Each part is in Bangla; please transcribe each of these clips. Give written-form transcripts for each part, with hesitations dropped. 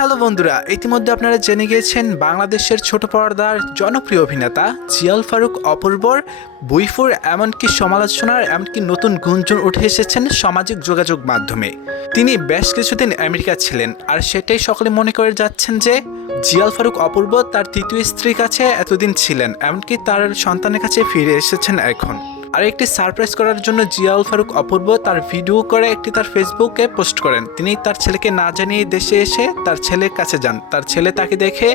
হ্যালো বন্ধুরা, ইতিমধ্যে আপনারা জেনে গিয়েছেন বাংলাদেশের ছোট পর্দার জনপ্রিয় অভিনেতা জিয়াউল ফারুক অপূর্বর বইফোর এমনকি সমালোচনার এমনকি নতুন গুঞ্জন উঠে এসেছেন সামাজিক যোগাযোগ মাধ্যমে। তিনি বেশ কিছুদিন আমেরিকা ছিলেন, আর সেটাই সকলে মনে করে যাচ্ছেন যে জিয়াউল ফারুক অপূর্ব তার তৃতীয় স্ত্রীর কাছে এতদিন ছিলেন, এমনকি তার সন্তানের কাছে ফিরে এসেছেন এখন। আর একটি সারপ্রাইজ করার জন্য জিয়াউল ফারুক অপূর্ব তার ভিডিও করে একটি তার ফেসবুকে পোস্ট করেন। তিনি তার ছেলেকে না জানিয়ে দেশে এসে তার ছেলের কাছে যান। তার ছেলে তাকে দেখে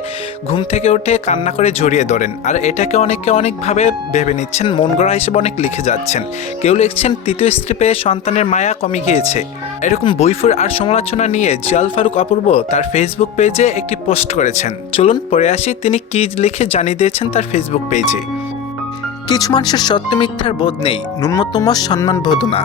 ঘুম থেকে উঠে কান্না করে জড়িয়ে ধরেন। আর এটাকে অনেকে অনেকভাবে ভেবে নিচ্ছেন, মন গড়া হিসেবে অনেক লিখে যাচ্ছেন। কেউ লিখছেন তৃতীয় স্ত্রী পেয়ে সন্তানের মায়া কমে গিয়েছে। এরকম বইফোর আর সমালোচনা নিয়ে জিয়াউল ফারুক অপূর্ব তার ফেসবুক পেজে একটি পোস্ট করেছেন। চলুন পড়ে আসি তিনি কি লিখে জানিয়ে দিয়েছেন তার ফেসবুক পেজে। কিছু মানুষের সত্য মিথ্যার বোধ নেই, ন্যূনতম সম্মান বোধ না।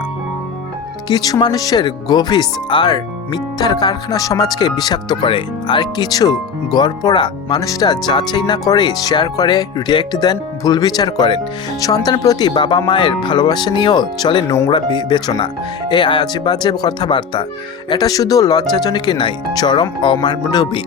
কিছু মানুষের গভীর আর মিথ্যার কারখানা সমাজকে বিষাক্ত করে। আর কিছু গড়পড়া মানুষরা যাচাই না করে শেয়ার করে, রিয়াক্ট দেন, ভুল বিচার করেন। সন্তানের প্রতি বাবা মায়ের ভালোবাসা নিয়েও চলে নোংরা বিবেচনা, এ আজে বাজে কথাবার্তা। এটা শুধু লজ্জাজনকই নয়, চরম অমানবিক।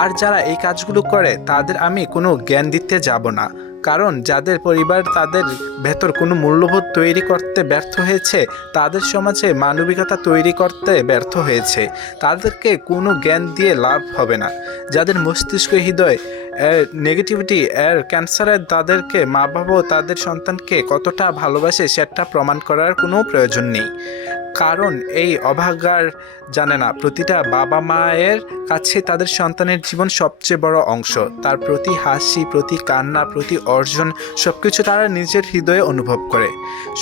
আর যারা এই কাজগুলো করে তাদের আমি কোনো জ্ঞান দিতে যাব না, কারণ যাদের পরিবার তাদের ভেতর কোনো মূল্যবোধ তৈরি করতে ব্যর্থ হয়েছে, তাদের সমাজে মানবিকতা তৈরি করতে ব্যর্থ হয়েছে, তাদেরকে কোনো জ্ঞান দিয়ে লাভ হবে না। যাদের মস্তিষ্ক হৃদয় নেগেটিভিটি ক্যান্সারের, তাদেরকে মা বাবাও তাদের সন্তানকে কতটা ভালোবাসে সেটা প্রমাণ করার কোনো প্রয়োজন নেই। কারণ এই অভাগার জানে না প্রতিটা বাবা মায়ের কাছে তাদের সন্তানের জীবন সবচেয়ে বড় অংশ। তার প্রতি হাসি, প্রতি কান্না, প্রতি অর্জন সবকিছু তারা নিজের হৃদয়ে অনুভব করে।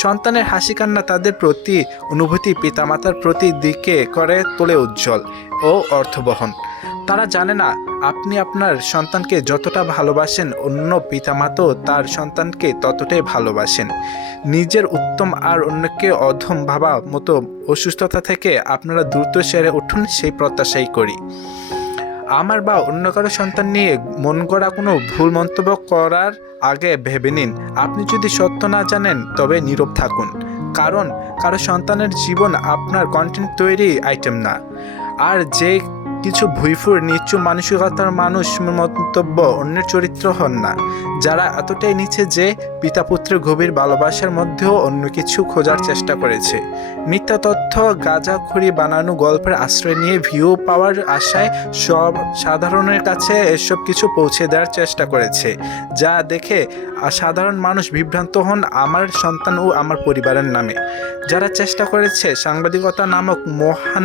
সন্তানের হাসি কান্না তাদের প্রতি অনুভূতি পিতামাতার প্রতি দিকে করে তোলে উজ্জ্বল ও অর্থবহন। তারা জানে না আপনি আপনার সন্তানকে যতটা ভালোবাসেন, অন্য পিতামাতাও তার সন্তানকে ততটাই ভালোবাসেন। নিজের উত্তম আর অন্যকে অধম ভাবা মতো অসুস্থতা থেকে আপনারা দ্রুত সেরে উঠুন, সেই প্রত্যাশাই করি। আমার বা অন্য কারো সন্তান নিয়ে মন গড়া কোনো ভুল মন্তব্য করার আগে ভেবে নিন। আপনি যদি সত্য না জানেন তবে নীরব থাকুন, কারণ কারো সন্তানের জীবন আপনার কন্টেন্ট তৈরি আইটেম না। আর যে কিছু ভুইফুর নিচু মানসিকতার মানুষ মন্তব্য অন্যের চরিত্র হন না, যারা এতটাই নিচে যে পিতা পুত্রের গভীর ভালোবাসার মধ্যেও অন্য কিছু খোঁজার চেষ্টা করেছে। মিথ্যা তথ্য, গাঁজাখুরি বানানো গল্পের আশ্রয় নিয়ে ভিউ পাওয়ার আশায় সব সাধারণের কাছে এসব কিছু পৌঁছে দেওয়ার চেষ্টা করেছে, যা দেখে সাধারণ মানুষ বিভ্রান্ত হন আমার সন্তান ও আমার পরিবারের নামে। যারা চেষ্টা করেছে সাংবাদিকতা নামক মহান